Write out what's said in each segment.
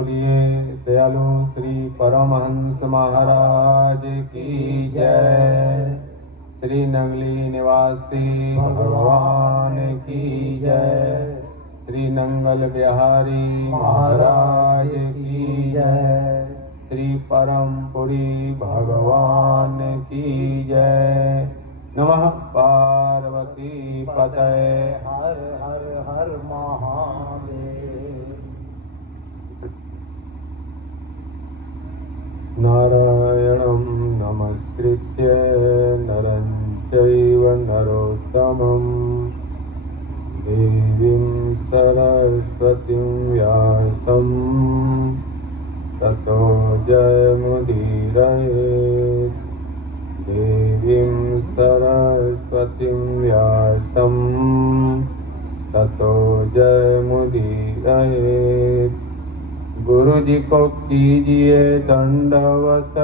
बोलिए दयालु श्री परमहंस महाराज की जय। श्री नंगली निवासी भगवान की जय। श्री नंगल बिहारी महाराज की जय। श्री परमपुरी भगवान की जय। नमः पार्वती पतये हर हर हर महादेव। नारायणं नमस्कृत्य नरं चैव नरोत्तमं देवीं सरस्वतीं व्यासं ततो जयमुदीरयेत्। देवीं सरस्वतीं व्यासं ततो जयमुदीरयेत्। गुरु जी को कीजिए दंडवत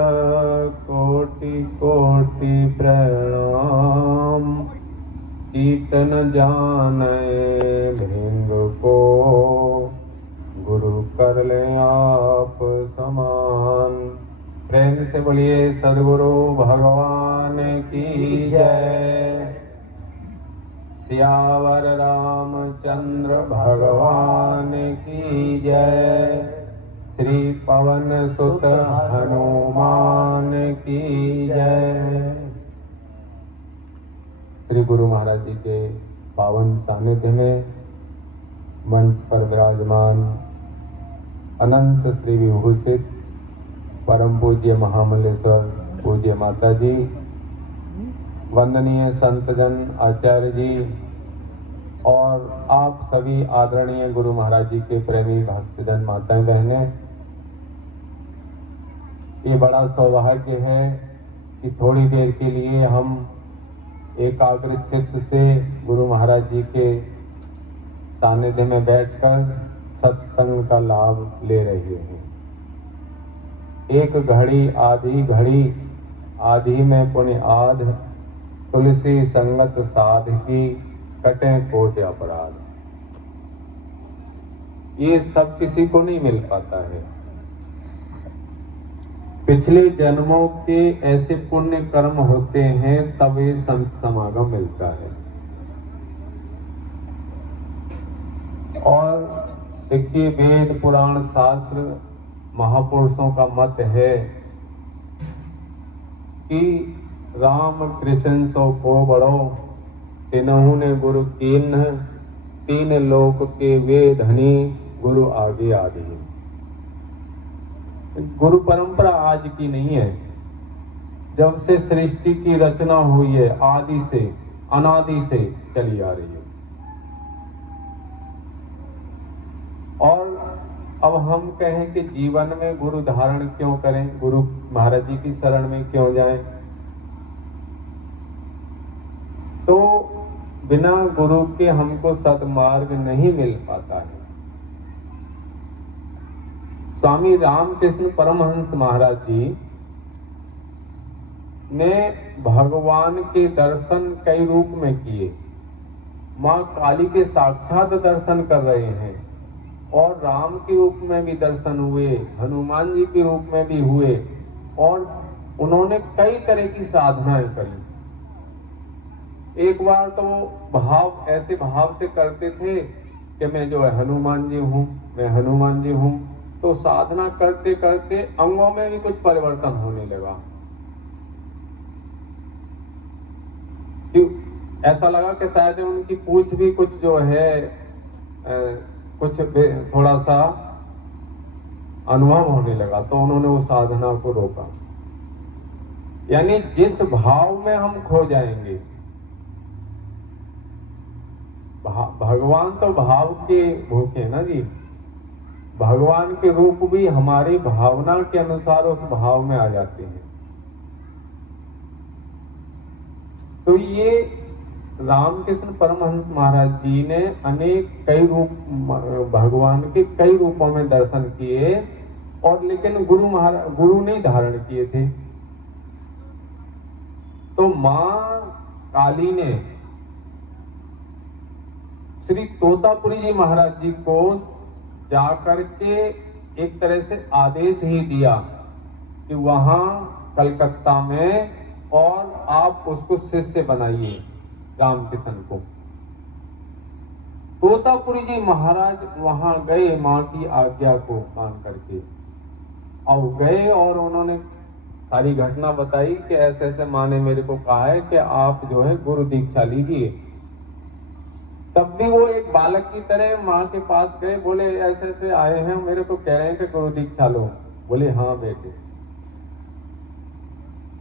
कोटि कोटि प्रणाम। कीर्तन जाने भृंग को गुरु कर ले आप समान। प्रेम से बोलिए सद्गुरु भगवान की जय। सियावर रामचंद्र भगवान की जय। श्री पवन सुत हनुमान की जय। श्री गुरु महाराज जी के पावन सानिध्य में मंच पर विराजमान अनंत श्री विभूषित परम पूज्य महामलेश्वर पूज्य माता जी, वंदनीय संतजन आचार्य जी और आप सभी आदरणीय गुरु महाराज जी के प्रेमी भक्तजन माताएं बहनें, ये बड़ा सौभाग्य है कि थोड़ी देर के लिए हम एकाग्र चित्त से गुरु महाराज जी के सानिध्य में बैठकर सत्संग का लाभ ले रहे हैं। एक घड़ी आधी में पुण्य आध, तुलसी संगत साध की कटे कोट अपराध। ये सब किसी को नहीं मिल पाता है। पिछले जन्मों के ऐसे पुण्य कर्म होते हैं तब ये संत समागम मिलता है। और देखिए, वेद पुराण शास्त्र महापुरुषों का मत है कि राम कृष्ण सो को बड़ो तिनहु ने गुरु कीन्ह। तीन लोक के वे धनी गुरु आगे आदि। गुरु परंपरा आज की नहीं है। जब से सृष्टि की रचना हुई है आदि से अनादि से चली आ रही है। और अब हम कहें कि जीवन में गुरु धारण क्यों करें, गुरु महाराज जी की शरण में क्यों जाएं, तो बिना गुरु के हमको सद्मार्ग नहीं मिल पाता है। स्वामी रामकृष्ण परमहंस महाराज जी ने भगवान के दर्शन कई रूप में किए। माँ काली के साक्षात दर्शन कर रहे हैं और राम के रूप में भी दर्शन हुए, हनुमान जी के रूप में भी हुए और उन्होंने कई तरह की साधनाएं करी। एक बार तो ऐसे भाव से करते थे कि मैं जो है हनुमान जी हूँ, मैं हनुमान जी हूँ। तो साधना करते करते अंगों में भी कुछ परिवर्तन होने लगा। ऐसा लगा कि शायद उनकी पूंछ भी कुछ जो है कुछ थोड़ा सा अनुभव होने लगा। तो उन्होंने उस साधना को रोका। यानी जिस भाव में हम खो जाएंगे, भगवान तो भाव के भूखे ना जी। भगवान के रूप भी हमारी भावना के अनुसार उस भाव में आ जाते हैं। तो ये रामकृष्ण परमहंस महाराज जी ने कई रूप भगवान के कई रूपों में दर्शन किए और लेकिन गुरु नहीं धारण किए थे। तो मां काली ने श्री तोतापुरी जी महाराज जी को जाकर के एक तरह से आदेश ही दिया कि वहां कलकत्ता में और आप उसको शिष्य बनाइए रामकिशन को। तोतापुरी जी महाराज वहां गए मां की आज्ञा को मान करके, और गए और उन्होंने सारी घटना बताई कि ऐसे ऐसे मां ने मेरे को कहा है कि आप जो है गुरु दीक्षा लीजिए। तब भी वो एक बालक की तरह माँ के पास गए, बोले ऐसे ऐसे आए हैं, मेरे को कह रहे हैं कि गुरु दीक्षा लो। बोले हाँ बेटे।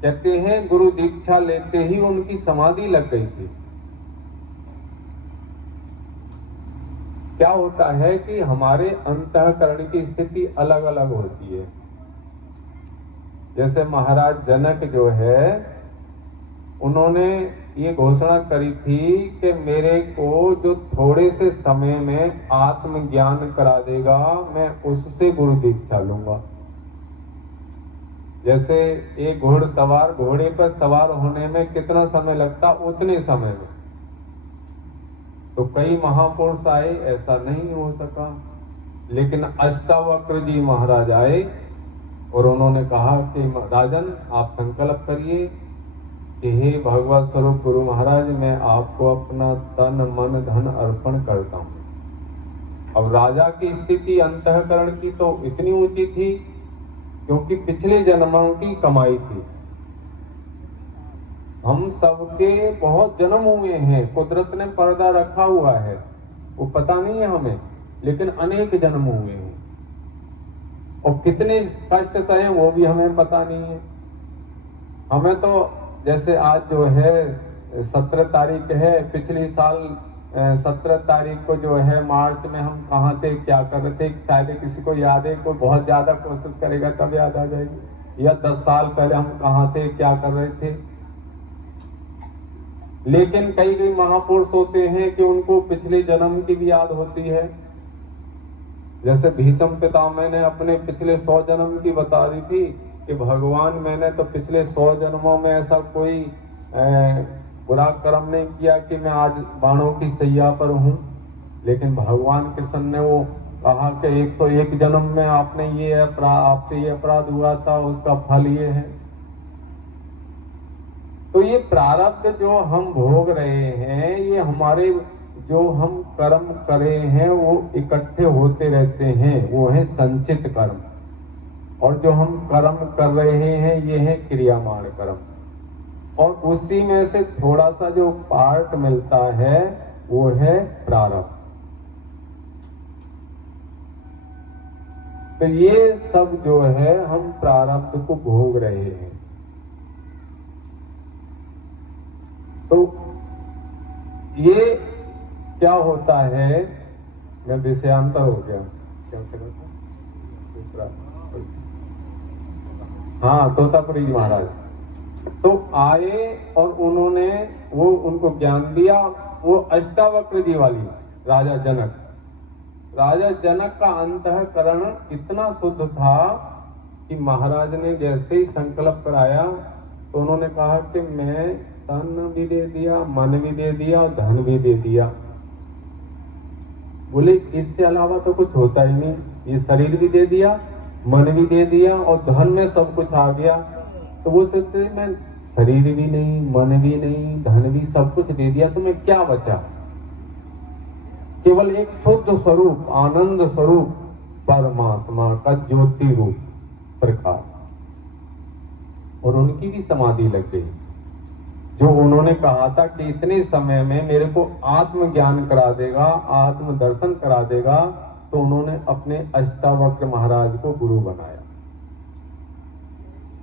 कहते हैं गुरु दीक्षा लेते ही उनकी समाधि लग गई थी। क्या होता है कि हमारे अंतःकरण की स्थिति अलग अलग होती है। जैसे महाराज जनक जो है, उन्होंने ये घोषणा करी थी कि मेरे को जो थोड़े से समय में आत्मज्ञान करा देगा, मैं उससे गुरु दीक्षा लूंगा। जैसे एक घोड़सवार घोड़े पर सवार होने में कितना समय लगता, उतने समय में। तो कई महापुरुष आए, ऐसा नहीं हो सका, लेकिन अष्टावक्र जी महाराज आए और उन्होंने कहा कि राजन आप संकल्प करिए कि हे भगवत स्वरूप गुरु महाराज, मैं आपको अपना तन मन धन अर्पण करता हूँ। अब राजा की स्थिति अंतःकरण की तो इतनी ऊंची थी क्योंकि पिछले जन्मों की कमाई थी। हम सबके बहुत जन्म हुए हैं, कुदरत ने पर्दा रखा हुआ है, वो पता नहीं है हमें, लेकिन अनेक जन्म हुए हैं और कितने कष्ट सहे वो भी हमें पता नहीं है। हमें तो जैसे आज जो है 17 तारीख है, पिछले साल 17 तारीख को जो है मार्च में हम कहाँ थे, क्या कर रहे थे, शायद किसी को याद है, कोई बहुत ज्यादा कोशिश करेगा तब याद आ जाएगी, या 10 साल पहले हम कहाँ थे, क्या कर रहे थे। लेकिन कई महापुरुष होते हैं कि उनको पिछले जन्म की भी याद होती है। जैसे भीष्म पितामह ने अपने पिछले 100 जन्म की बता दी थी कि भगवान मैंने तो पिछले 100 जन्मों में ऐसा कोई बुरा कर्म नहीं किया कि मैं आज बाणों की सैया पर हूँ। लेकिन भगवान कृष्ण ने वो कहा कि 101 जन्म में आपने ये आपसे ये अपराध हुआ था, उसका फल ये है। तो ये प्रारब्ध जो हम भोग रहे हैं, ये हमारे जो हम कर्म करे हैं वो इकट्ठे होते रहते हैं, वो है संचित कर्म। और जो हम कर्म कर रहे हैं ये है क्रियामाण कर्म, और उसी में से थोड़ा सा जो पार्ट मिलता है वो है प्रारब्ध। तो ये सब जो है हम प्रारब्ध को भोग रहे हैं। तो ये क्या होता है, मैं विषयांतर हो गया, क्या करा था दूसरा, हाँ तोतापुरी महाराज तो आए और उन्होंने वो उनको ज्ञान दिया। वो अष्टावक्र जी वाली राजा जनक का अंतःकरण इतना शुद्ध था कि महाराज ने जैसे ही संकल्प कराया तो उन्होंने कहा कि मैं तन भी दे दिया, मन भी दे दिया और धन भी दे दिया। बोले इससे अलावा तो कुछ होता ही नहीं, ये शरीर भी दे दिया, मन भी दे दिया और धन में सब कुछ आ गया। तो वो सोचते मैं शरीर भी नहीं, मन भी नहीं, धन भी, सब कुछ दे दिया तो मैं क्या बचा। केवल एक शुद्ध स्वरूप, आनंद स्वरूप परमात्मा का ज्योति रूप प्रकाश, और उनकी भी समाधि लग गई। जो उन्होंने कहा था कि इतने समय में मेरे को आत्मज्ञान करा देगा, आत्म दर्शन करा देगा, तो उन्होंने अपने अष्टावक्र महाराज को गुरु बनाया।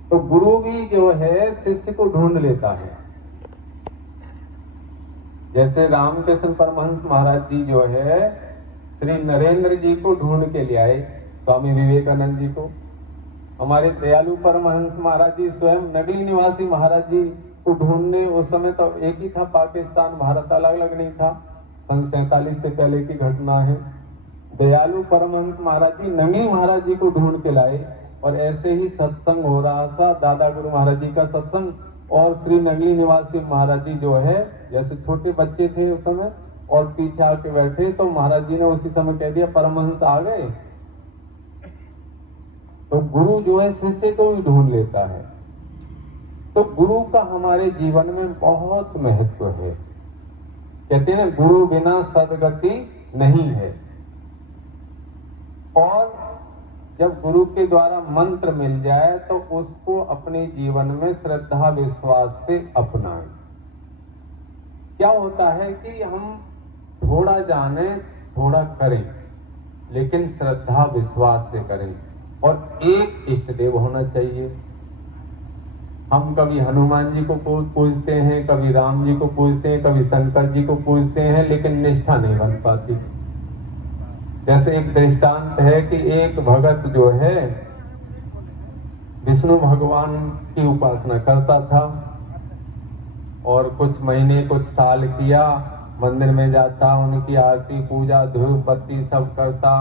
तो गुरु भी जो है शिष्य को ढूंढ लेता है। जैसे रामकृष्ण परमहंस महाराज जी जो है श्री नरेंद्र जी को ढूंढ के ले आए, स्वामी विवेकानंद जी को। हमारे दयालु परमहंस महाराज जी स्वयं नगली निवासी महाराज जी को ढूंढने, उस समय तो एक ही था, पाकिस्तान भारत अलग अलग नहीं था, सन 47 से पहले की घटना है। दयालु परमहंस महाराज जी नंगली महाराज जी को ढूंढ के लाए, और ऐसे ही सत्संग हो रहा था, दादा गुरु महाराज जी का सत्संग, और श्री नगली निवासी महाराज जी जो है जैसे छोटे बच्चे थे उस समय, और पीछे आके बैठे, तो महाराज जी ने उसी समय कह दिया परमहंस आ गए। गुरु जो है शिष्य को भी ढूंढ लेता है। तो गुरु का हमारे जीवन में बहुत महत्व है। कहते हैं ना, गुरु बिना सदगति नहीं है। और जब गुरु के द्वारा मंत्र मिल जाए तो उसको अपने जीवन में श्रद्धा विश्वास से अपनाएं। क्या होता है कि हम थोड़ा जाने थोड़ा करें, लेकिन श्रद्धा विश्वास से करें। और एक इष्ट देव होना चाहिए। हम कभी हनुमान जी को पूजते हैं, कभी राम जी को पूजते हैं, कभी शंकर जी को पूजते हैं, लेकिन निष्ठा नहीं बन पाती। जैसे एक दृष्टांत है कि एक भगत जो है विष्णु भगवान की उपासना करता था और कुछ महीने कुछ साल किया, मंदिर में जाता, उनकी आरती पूजा धूप बत्ती सब करता,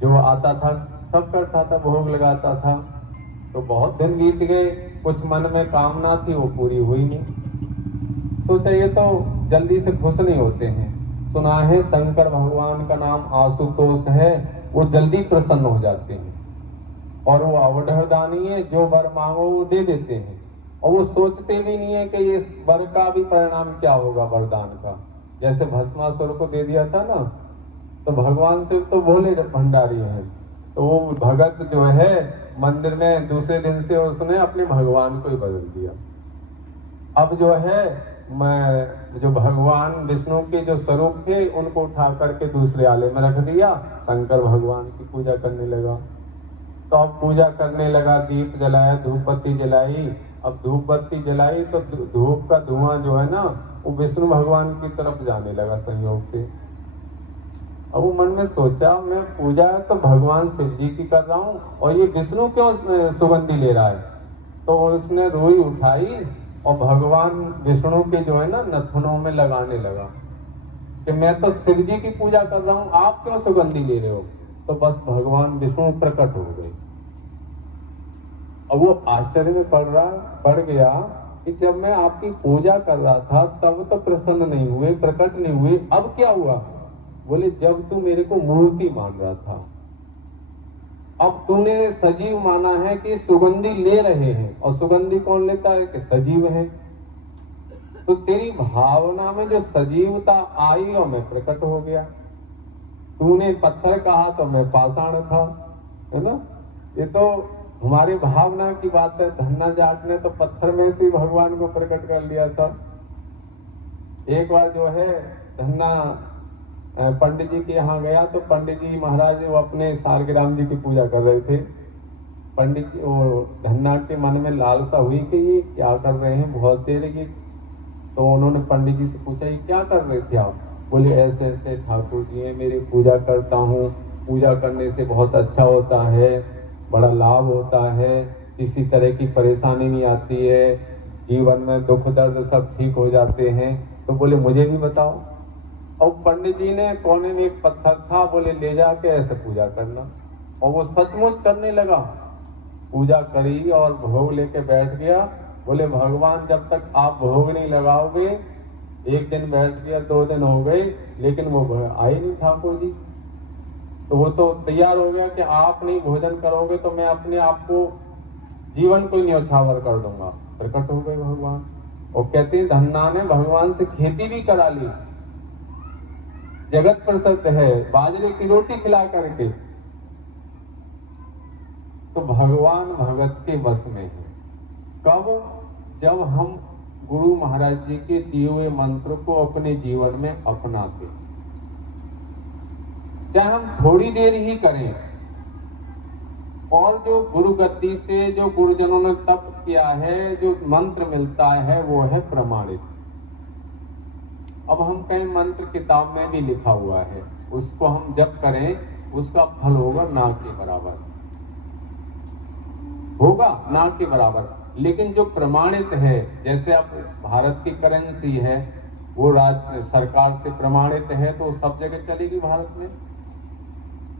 जो आता था सब करता था, भोग लगाता था। तो बहुत दिन बीत गए, कुछ मन में कामना थी वो पूरी हुई नहीं। सोचा ये तो जल्दी से खुश नहीं होते हैं। सुना है शंकर भगवान का नाम आशुतोष है, वो जल्दी प्रसन्न हो जाते हैं और वो अवधरदानी है, जो वर मांगो वो दे देते हैं। और वो सोचते भी नहीं है कि ये वर का भी परिणाम क्या होगा वरदान का। जैसे भस्मासुर को दे दिया था ना, तो भगवान से तो भोले भंडारी हैं। तो वो भगत जो है मंदिर में दूसरे दिन से उसने अपने भगवान को ही बदल दिया। अब जो है मैं जो भगवान विष्णु के जो स्वरूप थे उनको उठा करके दूसरे आले में रख दिया, शंकर भगवान की पूजा करने लगा। तो अब पूजा करने लगा, दीप जलाया, धूप बत्ती जलाई। अब धूप बत्ती जलाई तो धूप का धुआं जो है ना वो विष्णु भगवान की तरफ जाने लगा संयोग से। अब वो मन में सोचा मैं पूजा तो भगवान शिव जी की कर रहा हूँ और ये विष्णु क्यों सुगंधी ले रहा है। तो उसने रुई उठाई और भगवान विष्णु के जो है ना नथनों में लगाने लगा कि मैं तो शिव जी की पूजा कर रहा हूँ, आप क्यों सुगंधी ले रहे हो। तो बस भगवान विष्णु प्रकट हो गए। अब वो आश्चर्य में पड़ गया कि जब मैं आपकी पूजा कर रहा था तब तो प्रसन्न नहीं हुए, प्रकट नहीं हुए, अब क्या हुआ। बोले जब तू मेरे को मूर्ति मान रहा था, अब तूने सजीव माना है कि सुगंधी ले रहे हैं, और सुगंधी कौन लेता है कि सजीव है। तो तेरी भावना में जो सजीवता आई और मैं प्रकट हो गया। तूने पत्थर कहा तो मैं पाषाण था, है ना। ये तो हमारे भावना की बात है। धन्ना जाट ने तो पत्थर में से भगवान को प्रकट कर लिया था। एक बार जो है धन्ना पंडित जी के यहाँ गया तो पंडित जी महाराज वो अपने सारग्राम जी की पूजा कर रहे थे। पंडित जी वो धन्ना के मन में लालसा हुई कि ये क्या कर रहे हैं बहुत देर की। तो उन्होंने पंडित जी से पूछा ये क्या कर रहे थे आप। बोले ऐसे ऐसे ठाकुर जी है, मेरी पूजा करता हूँ, पूजा करने से बहुत अच्छा होता है, बड़ा लाभ होता है, किसी तरह की परेशानी नहीं आती है, जीवन में दुख दर्द सब ठीक हो जाते हैं। तो बोले मुझे भी बताओ। और पंडित जी ने कोने में एक पत्थर था, बोले ले जाके ऐसे पूजा करना। और वो सचमुच करने लगा, पूजा करी और भोग लेके बैठ गया। बोले भगवान जब तक आप भोग नहीं लगाओगे, एक दिन बैठ गया, 2 दिन हो गए, लेकिन वो आए नहीं ठाकुर जी। तो वो तो तैयार हो गया कि आप नहीं भोजन करोगे तो मैं अपने आप को जीवन को न्यौछावर कर दूंगा। प्रकट हो गए भगवान। और कहते हैं धन्ना ने भगवान से खेती भी करा ली, जगत प्रसिद्ध है, बाजरे की रोटी खिला करके। तो भगवान भगत के वश में है। कब? जब हम गुरु महाराज जी के दिए हुए मंत्र को अपने जीवन में अपनाते, चाहे हम थोड़ी देर ही करें। और जो गुरु गद्दी से जो गुरुजनों ने तप किया है, जो मंत्र मिलता है वो है प्रमाणित। अब हम कहीं मंत्र किताब में भी लिखा हुआ है, उसको हम जब करें उसका फल होगा ना के बराबर, होगा ना के बराबर। लेकिन जो प्रमाणित है, जैसे अब भारत की करेंसी है वो राज्य सरकार से प्रमाणित है तो सब जगह चलेगी भारत में।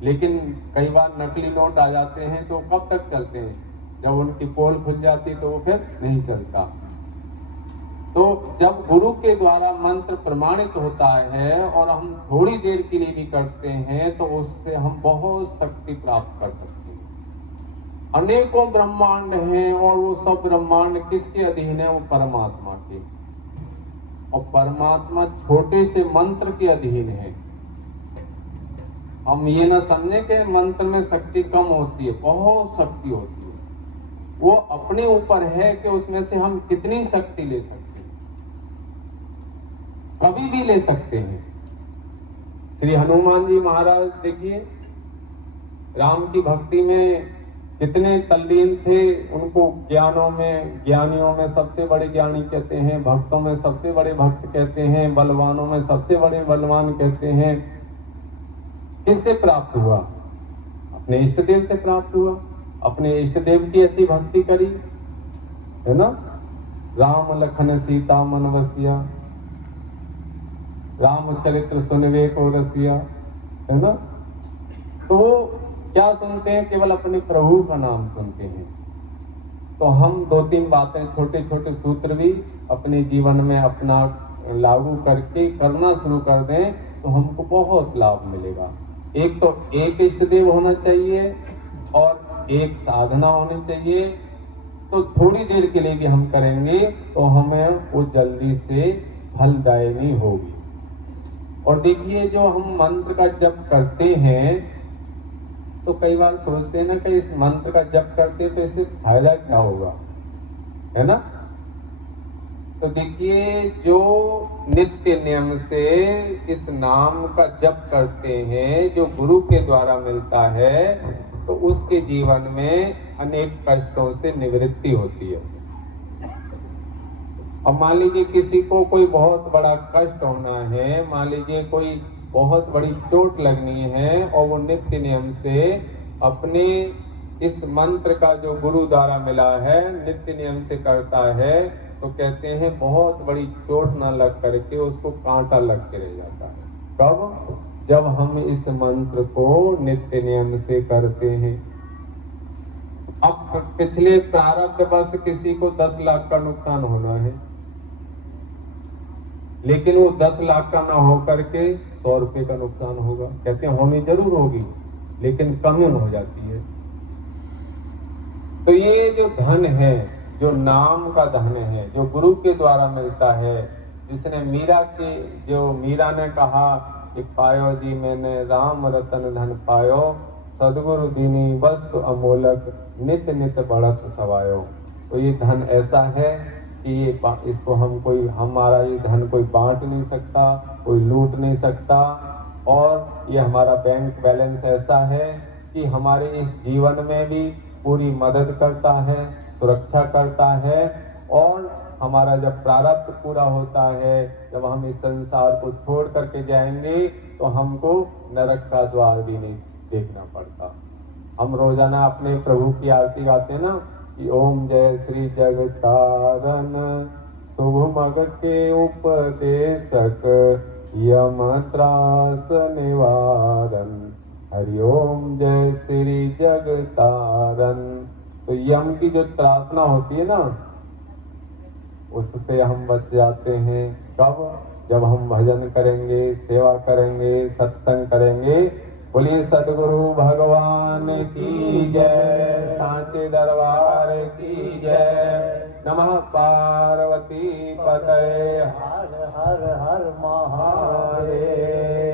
लेकिन कई बार नकली नोट आ जाते हैं तो कब तक चलते हैं, जब उनकी पोल खुल जाती है तो वो फिर नहीं चलता। तो जब गुरु के द्वारा मंत्र प्रमाणित होता है और हम थोड़ी देर के लिए भी करते हैं तो उससे हम बहुत शक्ति प्राप्त कर सकते हैं। अनेकों ब्रह्मांड हैं और वो सब ब्रह्मांड किसके अधीन है? वो परमात्मा के। और परमात्मा छोटे से मंत्र के अधीन है। हम ये ना समझे कि मंत्र में शक्ति कम होती है, बहुत शक्ति होती है। वो अपने ऊपर है कि उसमें से हम कितनी शक्ति ले सकते हैं, कभी भी ले सकते हैं। श्री हनुमान जी महाराज देखिए, राम की भक्ति में कितने तल्लीन थे। उनको ज्ञानियों में सबसे बड़े ज्ञानी कहते हैं, भक्तों में सबसे बड़े भक्त कहते हैं, बलवानों में सबसे बड़े बलवान कहते हैं। किससे प्राप्त हुआ? अपने इष्ट देव से प्राप्त हुआ। अपने इष्ट देव की ऐसी भक्ति करी, है ना। राम लखन सीता मन बसिया, रामचरित्र सुनवे को रसिया, है ना। तो क्या सुनते हैं? केवल अपने प्रभु का नाम सुनते हैं। तो हम 2-3 बातें, छोटे छोटे सूत्र भी अपने जीवन में अपना लागू करके करना शुरू कर दें तो हमको बहुत लाभ मिलेगा। एक तो एक इष्ट देव होना चाहिए और एक साधना होनी चाहिए। तो थोड़ी देर के लिए भी हम करेंगे तो हमें वो जल्दी से फलदायिनी होगी। और देखिए, जो हम मंत्र का जप करते हैं तो कई बार सोचते हैं ना कि इस मंत्र का जप करते तो इससे फायदा क्या होगा, है ना। तो देखिए, जो नित्य नियम से इस नाम का जप करते हैं, जो गुरु के द्वारा मिलता है, तो उसके जीवन में अनेक कष्टों से निवृत्ति होती है। अब मान लीजिए किसी को कोई बहुत बड़ा कष्ट होना है, मान लीजिए कोई बहुत बड़ी चोट लगनी है और वो नित्य नियम से अपने इस मंत्र का जो गुरु द्वारा मिला है नित्य नियम से करता है, तो कहते हैं बहुत बड़ी चोट ना लग करके उसको कांटा लग के रह जाता है। कब? जब हम इस मंत्र को नित्य नियम से करते हैं। अब पिछले प्रारब्ध वर्ष किसी को 10 लाख का नुकसान होना है, लेकिन वो 10 लाख का ना हो करके 100 रुपए का नुकसान होगा। कहते हैं होनी जरूर होगी, लेकिन कम हो जाती है। तो ये जो धन है, जो नाम का धन है, जो गुरु के द्वारा मिलता है, जिसने मीरा ने कहा कि पायो जी मैंने राम रतन धन पायो, सदगुरु दीनी वस्तु अमोलक, नित नित बढ़त सवायो। तो ये धन ऐसा है कि इसको हमारा ये धन कोई बांट नहीं सकता, कोई लूट नहीं सकता। और ये हमारा बैंक बैलेंस ऐसा है कि हमारे इस जीवन में भी पूरी मदद करता है, सुरक्षा करता है। और हमारा जब प्रारब्ध पूरा होता है, जब हम इस संसार को छोड़ करके जाएंगे, तो हमको नरक का द्वार भी नहीं देखना पड़ता। हम रोजाना अपने प्रभु की आरती गाते हैं ना कि ओम जय श्री जगतारण, शुभ मग के उपदेशक, यम त्रास निवारण, हरिओम जय श्री जगतारण। तो यम की जो त्रासना होती है ना, उससे हम बच जाते हैं। कब? जब हम भजन करेंगे, सेवा करेंगे, सत्संग करेंगे। बोलिए सद्गुरु भगवान की जय, सांचे दरबार की जय। नमः पार्वती पतये, हर हर हर महादेव।